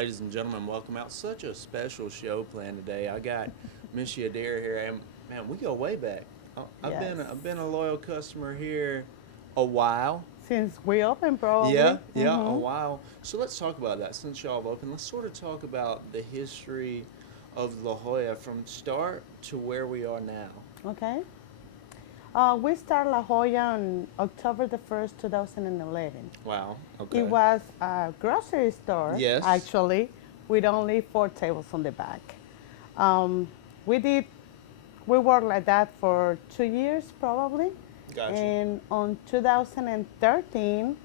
Ladies and gentlemen, welcome out. Such a special show planned today. I got Miss Yadira here, and man, we go way back. Yes. I've been a loyal customer here a while. Since we open, probably. Yeah, a while. So let's talk about that. Since y'all have opened, let's sort of talk about the history of La Jolla from start to where we are now. Okay. We started La Jolla on October the 1st, 2011. Wow. Okay. It was a grocery store, Yes. actually, with only 4 tables on the back. Um, we did, we worked like that for 2 years, probably. Gotcha. And on 2013,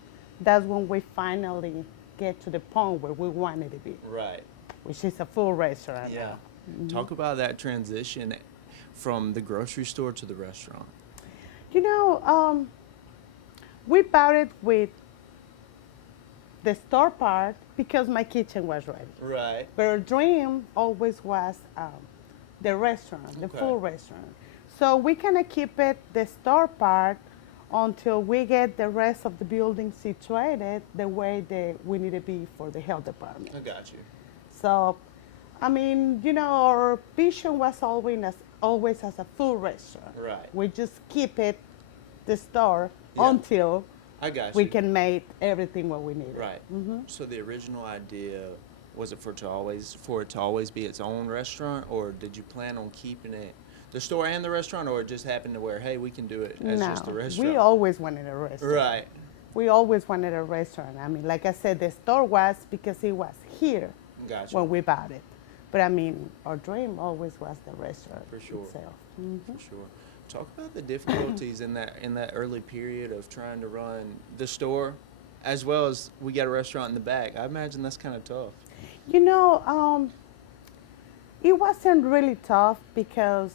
that's when we finally get to the point where we wanted to be, Right. which is a full restaurant Yeah. now. Talk about that transition from the grocery store to the restaurant. You know, we bought it with the store part because my kitchen was ready. Right. But our dream always was the restaurant, the Okay. full restaurant. So we kind of keep it the store part until we get the rest of the building situated the way that we need to be for the health department. I got you. So, I mean, you know, our vision was always as a full restaurant. Right. We just keep it the store Yeah. until I got we you. can make everything what we need. Right. Mm-hmm. So the original idea was it for it to always be its own restaurant, or did you plan on keeping it the store and the restaurant, or it just happened to where hey we can do it as just a restaurant? We always wanted a restaurant. Right. We always wanted a restaurant. I mean, like I said, the store was because it was here Gotcha. when we bought it. But I mean, our dream always was the restaurant For sure. itself. For sure. Talk about the difficulties in that early period of trying to run the store, as well as we got a restaurant in the back. I imagine that's kind of tough. You know, it wasn't really tough because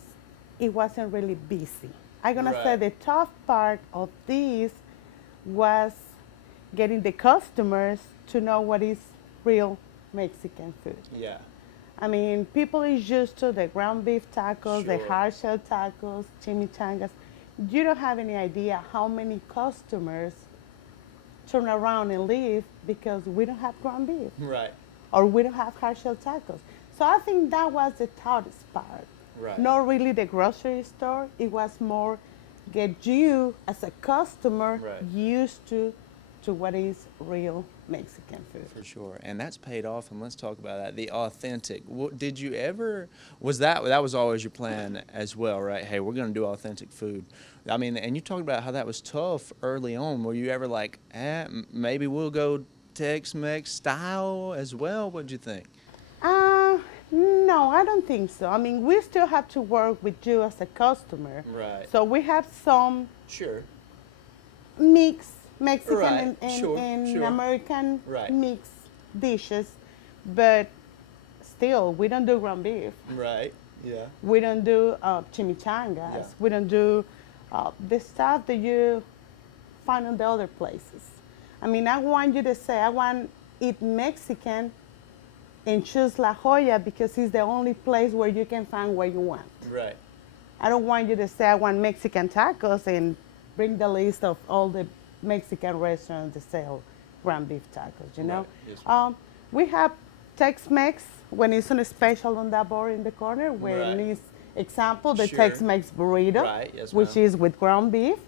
it wasn't really busy. I'm gonna say Right. the tough part of this was getting the customers to know what is real Mexican food. Yeah. I mean, people is used to the ground beef tacos, the Sure. hard shell tacos, chimichangas. You don't have any idea how many customers turn around and leave because we don't have ground beef Right. or we don't have hard shell tacos. So I think that was the toughest part. Right. Not really the grocery store. It was more get you as a customer Right. used to what is real Mexican food. For sure, and that's paid off. And let's talk about that. The authentic. Did you ever? Was that was always your plan as well, right? Hey, we're going to do authentic food. I mean, and you talked about how that was tough early on. Were you ever like, maybe we'll go Tex-Mex style as well? What'd you think? No, I don't think so. I mean, we still have to work with you as a customer. Right. So we have some Sure. mix Mexican Right. and Sure. American Right. mix dishes, but still, we don't do ground beef. Right. Yeah. We don't do chimichangas. Yeah. We don't do the stuff that you find in the other places. I mean, I want you to say, I want it Mexican and choose La Jolla because it's the only place where you can find what you want. Right. I don't want you to say, I want Mexican tacos and bring the list of all the Mexican restaurants that sell ground beef tacos, you know? Right. Yes, ma'am. We have Tex-Mex when it's on a special on that board in the corner, where Right. it's, example, the Sure. Tex-Mex burrito, Right. Yes, which ma'am. is with ground beef,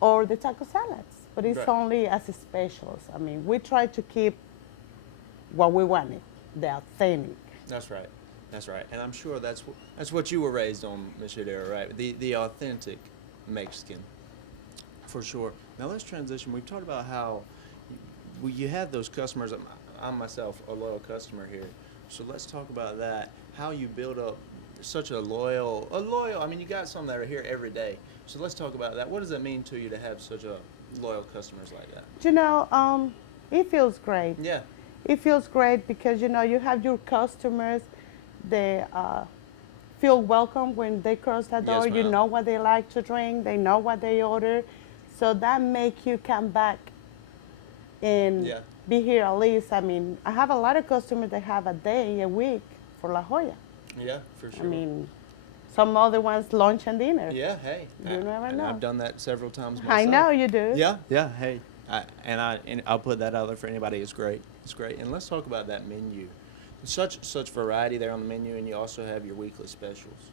or the taco salads. But it's Right. only as a specials. I mean, we try to keep what we wanted, the authentic. That's right. That's right. And I'm sure that's what you were raised on, Miss Yadira, right? The authentic Mexican. For sure. Now let's transition. We've talked about how you had those customers. I'm myself a loyal customer here. So let's talk about that. How you build up such a loyal. I mean, you got some that are here every day. So let's talk about that. What does it mean to you to have such a loyal customers like that? You know, it feels great. Yeah. It feels great because, you know, you have your customers, they feel welcome when they cross that door. Yes, You ma'am. know what they like to drink, they know what they order. So that make you come back and Yeah. be here at least. I mean, I have a lot of customers that have a day, a week for La Jolla. Yeah, for sure. I mean, some other ones lunch and dinner. Yeah, hey. You never and know. I've done that several times myself. I know you do. Yeah, hey. And I'll put that out there for anybody. It's great. It's great. And let's talk about that menu. Such variety there on the menu, and you also have your weekly specials.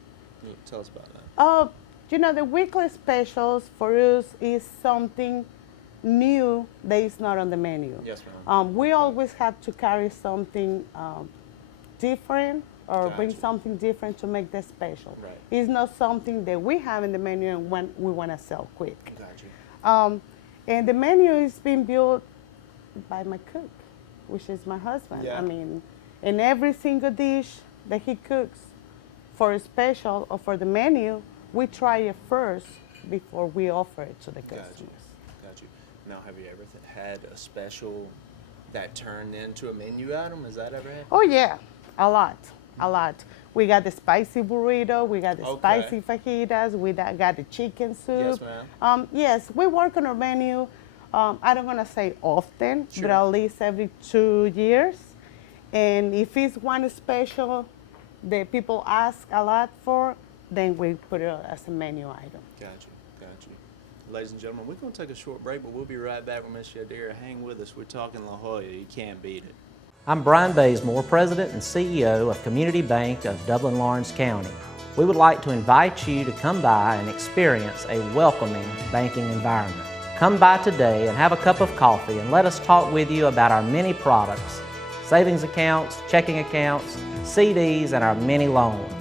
Tell us about that. Oh, the weekly specials for us is something new that is not on the menu. Yes, ma'am. We always have to carry something different or bring Gotcha. something different to make the special. Right. It's not something that we have in the menu and when we want to sell quick. Gotcha. And the menu is being built by my cook, which is my husband. Yeah. I mean, in every single dish that he cooks for a special or for the menu, we try it first before we offer it to the customers. Got you. Now, have you ever had a special that turned into a menu item? Has that ever happened? Oh yeah, a lot. We got the spicy burrito, we got the Okay. spicy fajitas, we got the chicken soup. Yes, ma'am. Yes, we work on our menu. I don't want to say often, Sure. but at least every 2 years. And if it's one special that people ask a lot for, then we put it as a menu item. Got you. Ladies and gentlemen, we're going to take a short break, but we'll be right back with Miss Yadira. Hang with us. We're talking La Jolla. You can't beat it. I'm Brian Bazemore, President and CEO of Community Bank of Dublin-Lawrence County. We would like to invite you to come by and experience a welcoming banking environment. Come by today and have a cup of coffee and let us talk with you about our many products, savings accounts, checking accounts, CDs, and our many loans.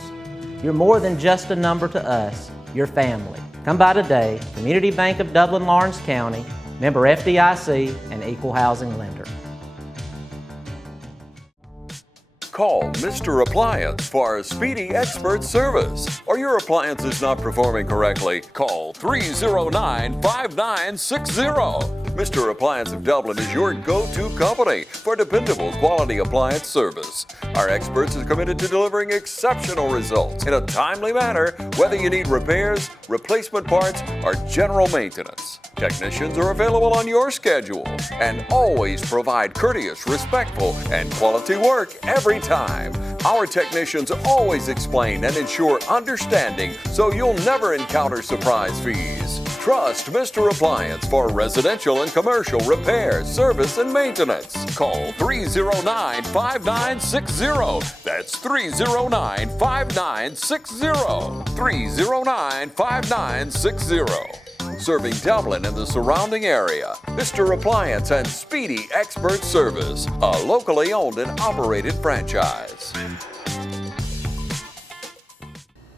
You're more than just a number to us, you're family. Come by today, Community Bank of Dublin-Lawrence County, member FDIC, and equal housing lender. Call Mr. Appliance for a speedy expert service. Or your appliance is not performing correctly, call 309-5960. Mr. Appliance of Dublin is your go-to company for dependable quality appliance service. Our experts are committed to delivering exceptional results in a timely manner, whether you need repairs, replacement parts, or general maintenance. Technicians are available on your schedule and always provide courteous, respectful, and quality work every time. Our technicians always explain and ensure understanding so you'll never encounter surprise fees. Trust Mr. Appliance for residential and commercial repair, service, and maintenance. Call 309-5960. That's 309-5960. 309-5960. Serving Dublin and the surrounding area. Mr. Appliance and Speedy Expert Service, a locally owned and operated franchise.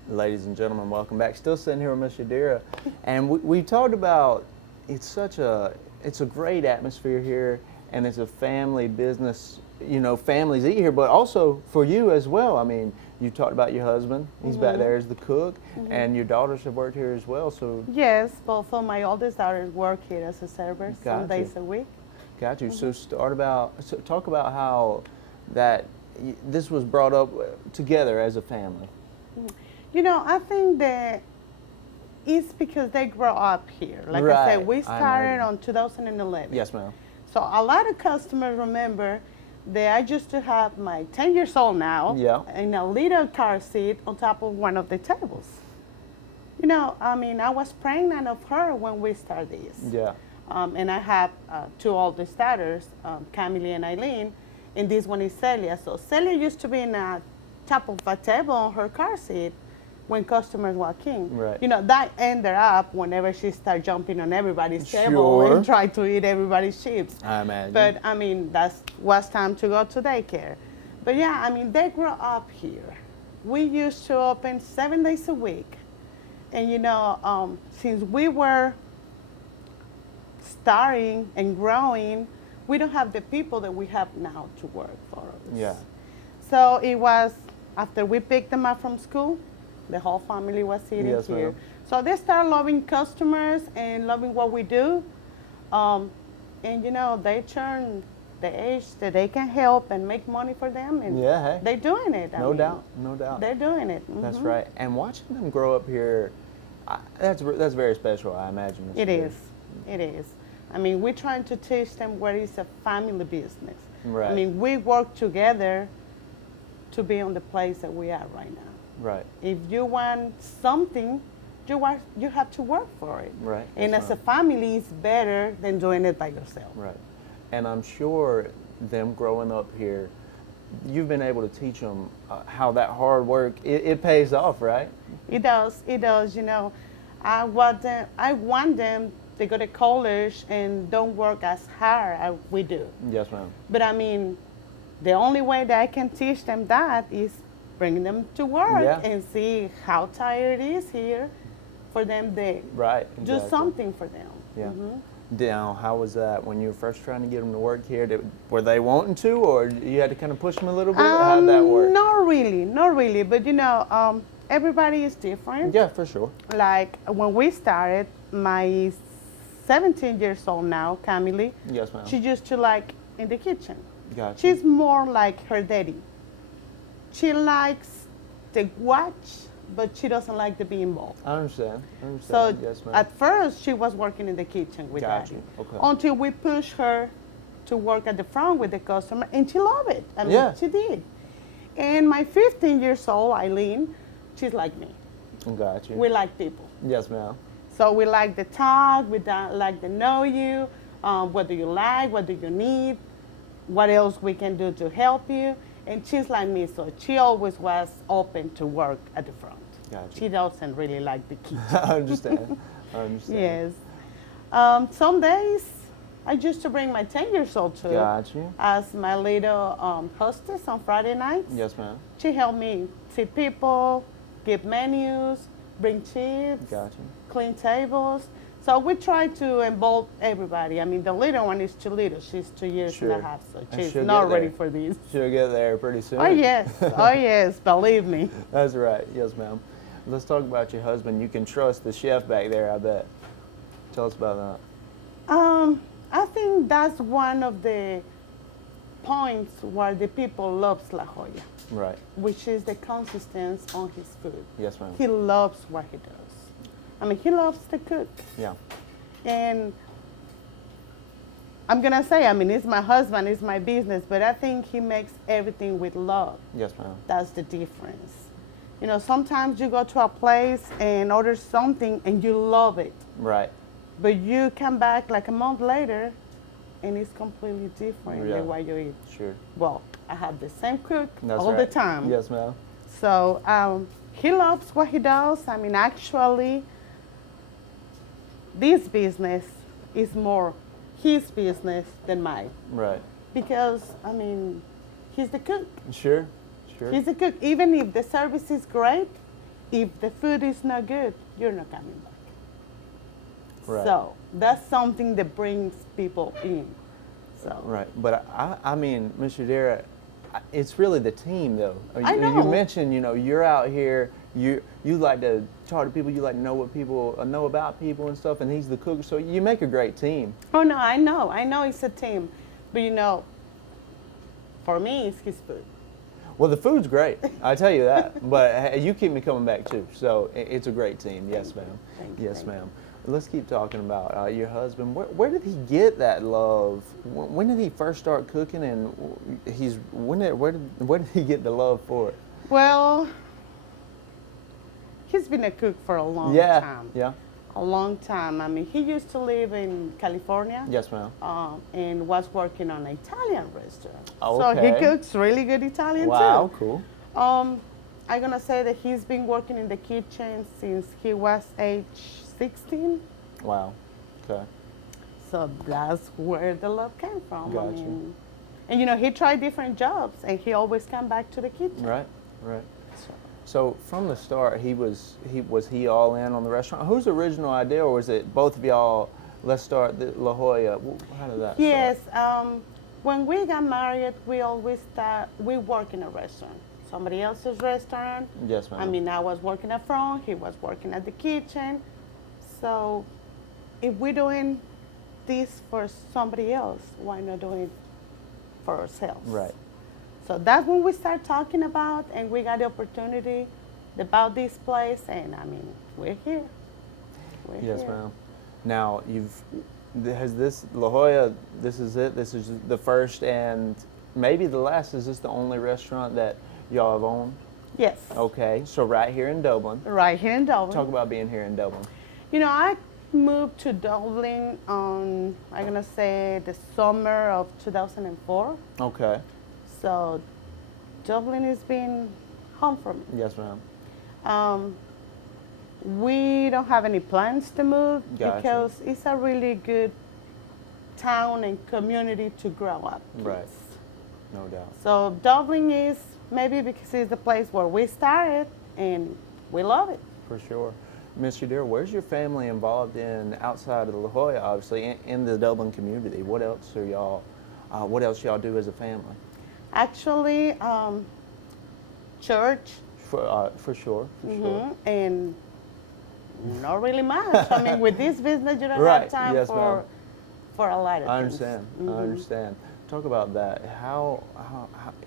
Ladies and gentlemen, welcome back. Still sitting here with Miss Yadira, and we talked about it's a great atmosphere here, and it's a family business. Families eat here, but also for you as well. I mean, you talked about your husband. He's back there as the cook, and your daughters have worked here as well. So Yes, both of my oldest daughters work here as a server some days a week. got you. So talk about how this was brought up together as a family. I think that it's because they grow up here. Like I Right, said, we I started imagine. on 2011. Yes, ma'am. So a lot of customers remember that I used to have my 10 years old now in a little car seat on top of one of the tables. I was pregnant of her when we started this. Yeah. And I have two oldest daughters, Camille and Eileen, and this one is Celia. So Celia used to be in a top of a table on her car seat when customers walk in. Right. That ended up whenever she started jumping on everybody's table Sure. and trying to eat everybody's chips. I imagine. But that was time to go to daycare. But yeah, they grew up here. We used to open 7 days a week. And since we were starting and growing, we don't have the people that we have now to work for us. Yeah. So it was after we picked them up from school, the whole family was sitting Yes, here. ma'am. So they start loving customers and loving what we do. They turn the age that they can help and make money for them, and Yeah, hey. they're doing it. No doubt. They're doing it. That's Mhm. right. And watching them grow up here, that's very special, I imagine. Mr. It Beard. is. It is. We're trying to teach them what is a family business. Right. We work together to be on the place that we are right now. Right. If you want something, you have to work for it. Right. And That's as a family, it's better than doing it by yourself. Right. And I'm sure them growing up here, you've been able to teach them how that hard work it pays off, right? It does. It does. I want them to go to college and don't work as hard as we do. Yes, ma'am. But I mean, the only way that I can teach them that is bringing them to work Yeah. and see how tired it is here for them to Right. do exactly. something for them. Yeah. Mhm. Now, how was that when you were first trying to get them to work here? Were they wanting to, or you had to kind of push them a little bit? How did that work? Not really. But everybody is different. Yeah, for sure. Like when we started, my 17 years old now, Camille, Yes, ma'am. she used to like in the kitchen. Gotcha. She's more like her daddy. She likes to watch, but she doesn't like to be involved. I understand. So yes, ma'am. at first, she was working in the kitchen with Gotcha. daddy. Okay. Until we pushed her to work at the front with the customer, and she loved it. I mean, Yeah. she did. And my 15 years old, Eileen, she's like me. Gotcha. We like people. Yes, ma'am. So we like to talk, like to know you, what do you like, what do you need, what else we can do to help you. And she's like me, so she always was open to work at the front. Gotcha. She doesn't really like the kitchen. I understand. Yes. Some days I used to bring my 10 years old too Gotcha. as my little hostess on Friday nights. Yes, ma'am. She helped me seat people, give menus, bring chips, Gotcha. clean tables. So we try to involve everybody. I mean, the little one is too little. She's 2 years Sure. and a half, so And she's she'll not get ready there. for this. She'll get there pretty soon. Oh yes, oh yes, believe me. That's right. Yes, ma'am. Let's talk about your husband. You can trust the chef back there, I bet. Tell us about that. I think that's one of the points where the people loves La Jolla, Right. which is the consistency on his food. Yes, ma'am. He loves what he does. I mean, he loves to cook. Yeah. And I'm gonna say, I mean, it's my husband, it's my business, but I think he makes everything with love. Yes, ma'am. That's the difference. Sometimes you go to a place and order something and you love it, Right. but you come back like a month later and it's completely different Yeah. than what you eat. Sure. Well, I have the same cook That's all right. the time. Yes, ma'am. So he loves what he does. I mean, actually, this business is more his business than mine. Right. Because, I mean, he's the cook. Sure. Sure. He's the cook. Even if the service is great, if the food is not good, you're not coming back. Right. So that's something that brings people in. So Right, but I mean, Ms. Yadira, it's really the team, though. I You know. mentioned, you're out here. You like to talk to people. You like to know what people know about people and stuff. And he's the cook, so you make a great team. Oh no, I know it's a team, but for me it's his food. Well, the food's great. I tell you that. But hey, you keep me coming back too. So it's a great team. Yes, ma'am. Thank you, Yes, thank you. ma'am. Let's keep talking about your husband. Where did he get that love? When did he first start cooking, and where did he get the love for it? Well, he's been a cook for a long Yeah. time. Yeah. A long time. I mean, he used to live in California. Yes, ma'am. And was working on an Italian restaurant. Oh, So he okay. cooks really good Italian Wow. too. Cool. I'm gonna say that he's been working in the kitchen since he was age 16. Wow. Okay. So that's where the love came from. Gotcha. I mean, and he tried different jobs, and he always come back to the kitchen. Right. Right. So from the start, he was all in on the restaurant. Whose original idea, or was it both of y'all? Let's start the La Jolla. How did that Yes. start? When we got married, we always thought we work in a restaurant, somebody else's restaurant. Yes, ma'am. I mean, I was working up front, he was working at the kitchen. So if we're doing this for somebody else, why not do it for ourselves? Right. So that's when we start talking about, and we got the opportunity about this place, and I mean, we're here. We're Yes, here. ma'am. Now has this La Jolla? This is it. This is the first and maybe the last. Is this the only restaurant that y'all have owned? Yes. Okay, so right here in Dublin. Right here in Dublin. Talk about being here in Dublin. I moved to Dublin on, I'm gonna say, the summer of 2004. Okay. So Dublin has been home for me. Yes, ma'am. We don't have any plans to move Gotcha. because it's a really good town and community to grow up. Right. No doubt. So Dublin is maybe because it's the place where we started and we love it. For sure. Miss Yadira, where's your family involved in outside of La Jolla, obviously, in the Dublin community? What else are y'all, what else y'all do as a family? Actually, church, For sure, for sure. and not really much. I mean, with this business, you don't Right. have time Yes, ma'am. for a lot of I things. understand. I understand. Talk about that. How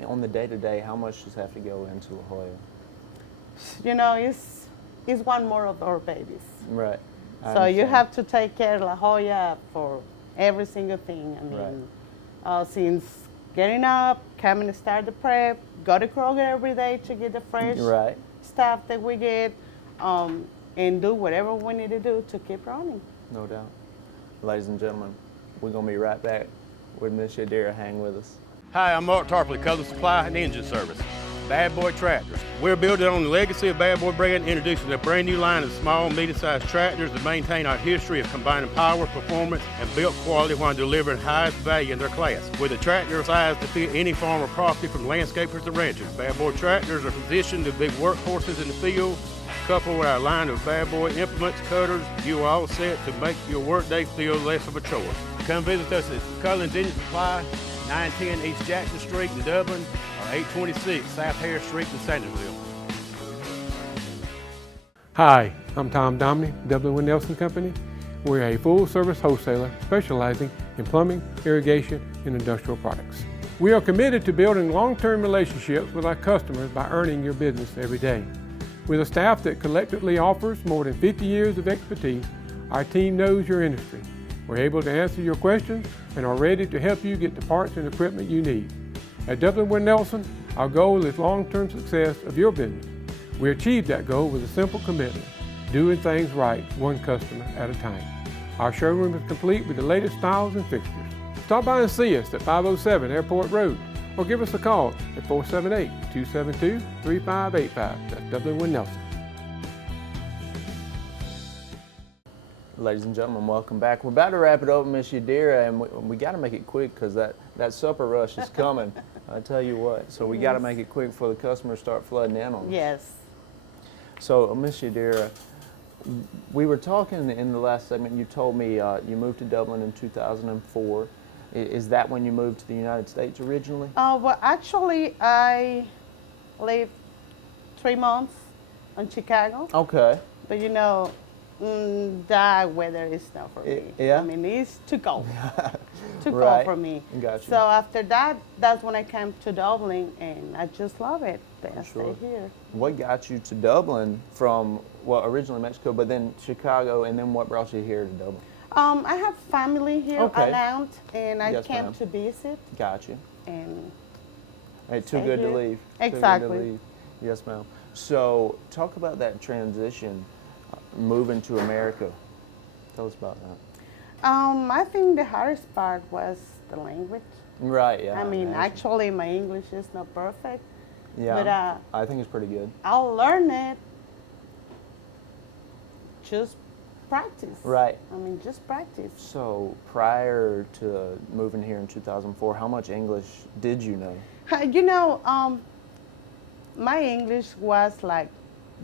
on the day-to-day, how much does have to go into La Jolla? You know, it's one more of our babies. Right. I So you understand. have to take care of La Jolla for every single thing. I mean, since getting up, coming to start the prep, go to Kroger every day to get the fresh Right. stuff that we get, and do whatever we need to do to keep running. No doubt. Ladies and gentlemen, we're going to be right back with Miss Yadira. Hang with us. Hi, I'm Mark Tarpley, Color Supply and Engine Service. Bad Boy Tractors. We're building on the legacy of Bad Boy brand, introducing a brand new line of small, medium-sized tractors that maintain our history of combining power, performance, and build quality while delivering highest value in their class. With a tractor size to fit any farm or property from landscapers to ranchers, Bad Boy Tractors are positioned to be workhorses in the field. Coupled with our line of Bad Boy implements, cutters, you are all set to make your workday feel less of a chore. Come visit us at Cullen's Engine Supply, 910 East Jackson Street in Dublin, or 826 South Harris Street in Sandersville. Hi, I'm Tom Domney, Dublin with Nelson Company. We're a full-service wholesaler specializing in plumbing, irrigation, and industrial products. We are committed to building long-term relationships with our customers by earning your business every day. With a staff that collectively offers more than 50 years of expertise, our team knows your industry. We're able to answer your questions and are ready to help you get the parts and equipment you need. At Dublin with Nelson, our goal is long-term success of your business. We achieve that goal with a simple commitment, doing things right, one customer at a time. Our showroom is complete with the latest styles and fixtures. Stop by and see us at 507 Airport Road, or give us a call at 478-272-3585. That's Dublin with Nelson. Ladies and gentlemen, welcome back. We're about to wrap it up, Miss Yadira, and we got to make it quick because that supper rush is coming. I tell you what. So we got to make it quick before the customers start flooding in on us. Yes. So, Miss Yadira, we were talking in the last segment. You told me you moved to Dublin in 2004. Is that when you moved to the United States originally? Well, actually, I lived 3 months in Chicago. Okay. But you know, that weather is not for me. Yeah? I mean, it's too cold. Too Right. cold for me. Gotcha. So after that, that's when I came to Dublin, and I just love it. I Sure. stay here. What got you to Dublin from, well, originally Mexico, but then Chicago, and then what brought you here to Dublin? I have family here, Okay. an aunt, and I Yes, came ma'am. to visit. Got you. And Hey, too Stay good to here. leave. Exactly. Too good to leave. Yes, ma'am. So, talk about that transition, moving to America. Tell us about that. I think the hardest part was the language. Right. Yeah. I mean, imagine. actually, my English is not perfect, Yeah. but I think it's pretty good. I'll learn it. Just practice. Right. I mean, just practice. So, prior to moving here in 2004, how much English did you know? You know, my English was like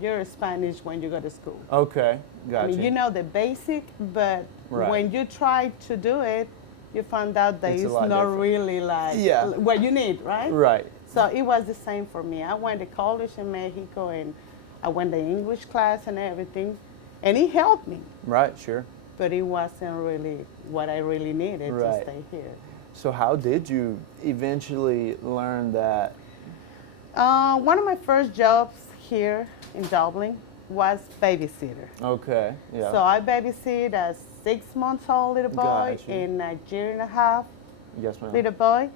your Spanish when you go to school. Okay. Gotcha. I mean, you know the basic, but Right. when you try to do it, you find out that It's a it's lot not different. really like Yeah. what you need, right? Right. So it was the same for me. I went to college in Mexico, and I went to English class and everything, and it helped me, Right. Sure. but it wasn't really what I really needed Right. to stay here. So, how did you eventually learn that? One of my first jobs here in Dublin was babysitter. Okay. Yeah. So I babysit a 6-month-old little boy Gotcha. and a 1.5 year Yes, ma'am. little boy,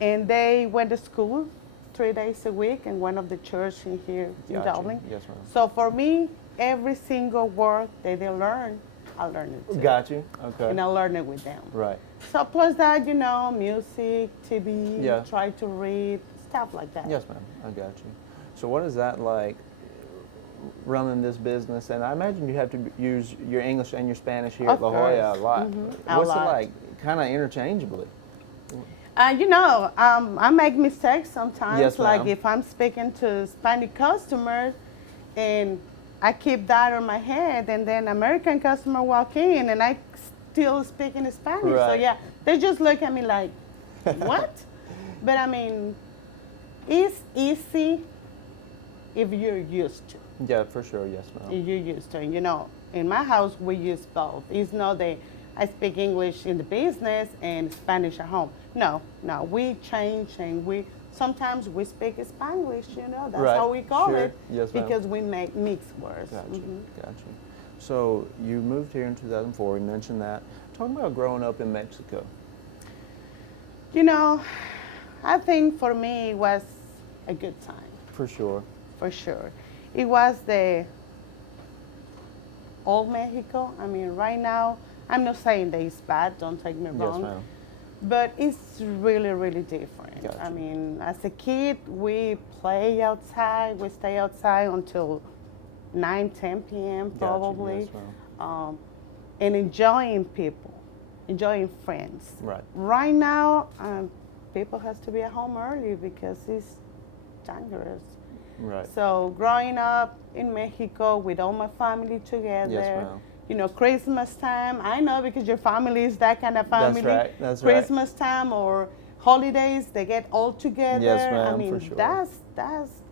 and they went to school 3 days a week in one of the churches in here in Gotcha. Dublin. Yes, ma'am. So for me, every single word that they learn, I learn it too. Got you. Okay. And I learn it with them. Right. So plus that, you know, music, TV, Yeah. try to read, stuff like that. Yes, ma'am. I got you. So what is that like running this business? And I imagine you have to use your English and your Spanish here at La Jolla a lot. A What's lot. it like, kind of interchangeably? I make mistakes sometimes. Yes, like ma'am. if I'm speaking to Spanish customers and I keep that on my head, and then American customer walk in and I still speak in Spanish. So Right. yeah, they just look at me like, what? But I mean, it's easy if you're used to. Yeah, for sure. Yes, ma'am. If you're used to. In my house we use both. It's not that I speak English in the business and Spanish at home. No, we change, and sometimes we speak Spanish. That's Right. how we call Sure. it. Yes, ma'am. Because we make mixed words. Gotcha. Gotcha. So you moved here in 2004. You mentioned that. Talk about growing up in Mexico. I think for me it was a good time. For sure. For sure. It was the old Mexico. I mean, right now, I'm not saying that it's bad, don't take me wrong. Yes, ma'am. But it's really, really different. Gotcha. I mean, as a kid, we play outside. We stay outside until 9, 10 p.m. Gotcha. probably. Yes, ma'am. And enjoying people, enjoying friends. Right. Right now, people have to be at home early because it's dangerous. Right. So growing up in Mexico with all my family together, Yes, ma'am. Christmas time, I know because your family is that kind of family. That's right. Christmas time or holidays, they get all together. Yes, ma'am, I mean, for sure. that's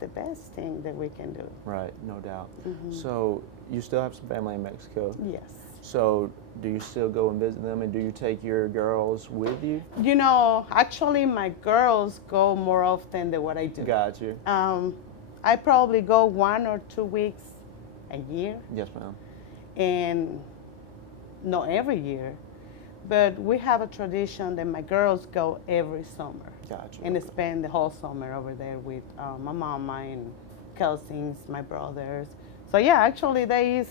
the best thing that we can do. Right, no doubt. So you still have some family in Mexico. Yes. So do you still go and visit them, and do you take your girls with you? Actually, my girls go more often than what I do. Got you. I probably go 1 or 2 weeks a year, Yes, ma'am. and not every year, but we have a tradition that my girls go every summer. Got you. And spend the whole summer over there with my mama and cousins, my brothers. So yeah, actually they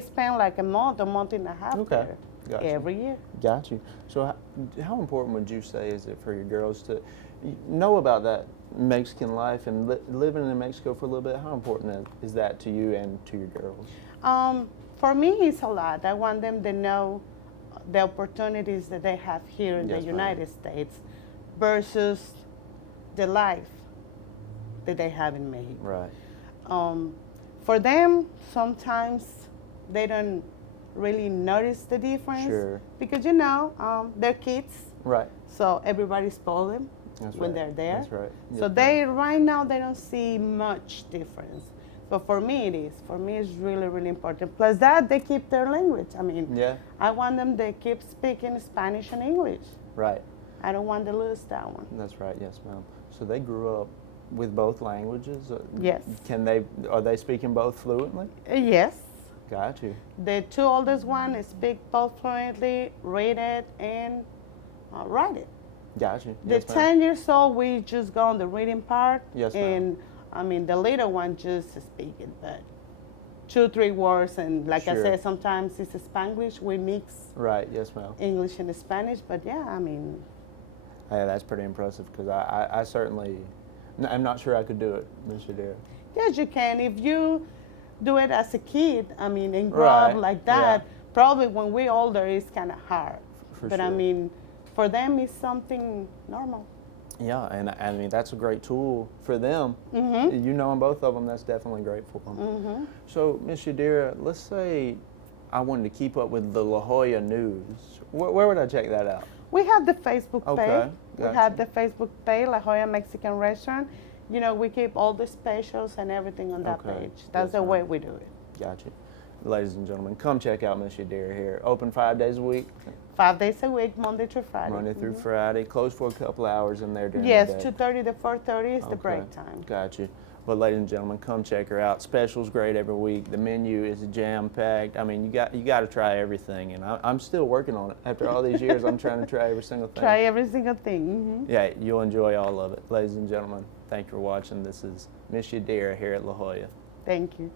spend like a month and a half Okay. there Gotcha. every year. Got you. So how important would you say is it for your girls to know about that Mexican life and living in Mexico for a little bit? How important is that to you and to your girls? For me, it's a lot. I want them to know the opportunities that they have here in Yes, the ma'am. United States versus the life that they have in Mexico. Right. For them, sometimes they don't really notice the difference Sure. because they're kids, Right. so everybody spoils them That's when right. they're there. That's right. So Yes, right now they don't see much difference. But for me it is. For me it's really, really important. Plus that they keep their language. I mean, Yeah. I want them to keep speaking Spanish and English. Right. I don't want to lose that one. That's right. Yes, ma'am. So they grew up with both languages. Yes. Are they speaking both fluently? Yes. Got you. The 2 oldest ones speak both fluently, read it, and write it. Got you. The Yes, ma'am. 10 years old, we just go on the reading part. Yes, ma'am. And I mean, the little one just speaking, but 2, 3 words. And like I Sure. said, sometimes it's Spanglish. We mix Right. Yes, ma'am. English and Spanish. But yeah, I mean, Yeah, that's pretty impressive because I certainly, I'm not sure I could do it, Ms. Yadira. yes, you can. If you do it as a kid, I mean, and grow up Right, like that, yeah. probably when we're older, it's kind of hard. For but I sure. mean, for them, it's something normal. Yeah, and I mean, that's a great tool for them. Mm-hmm. You knowing both of them, that's definitely great for them. So, Ms. Yadira, let's say I wanted to keep up with the La Jolla news. Where would I check that out? We have the Facebook Okay, page. We gotcha. have the Facebook page, La Jolla Mexican Restaurant. We keep all the specials and everything on that Okay, page. That's yes, the ma'am. way we do it. Gotcha. Ladies and gentlemen, come check out Ms. Yadira here. Open 5 days a week, 5 days a week, Monday through Friday. Monday through Friday. Closed for a couple hours in there during Yes, the day. 2:30 to 4:30 is the Okay, break time. Gotcha. But ladies and gentlemen, come check her out. Specials great every week. The menu is jam packed. I mean, you got to try everything, and I'm still working on it. After all these years, I'm trying to try every single thing. Try every single thing. Yeah, you'll enjoy all of it. Ladies and gentlemen, thank you for watching. This is Miss Yadira here at La Jolla. Thank you.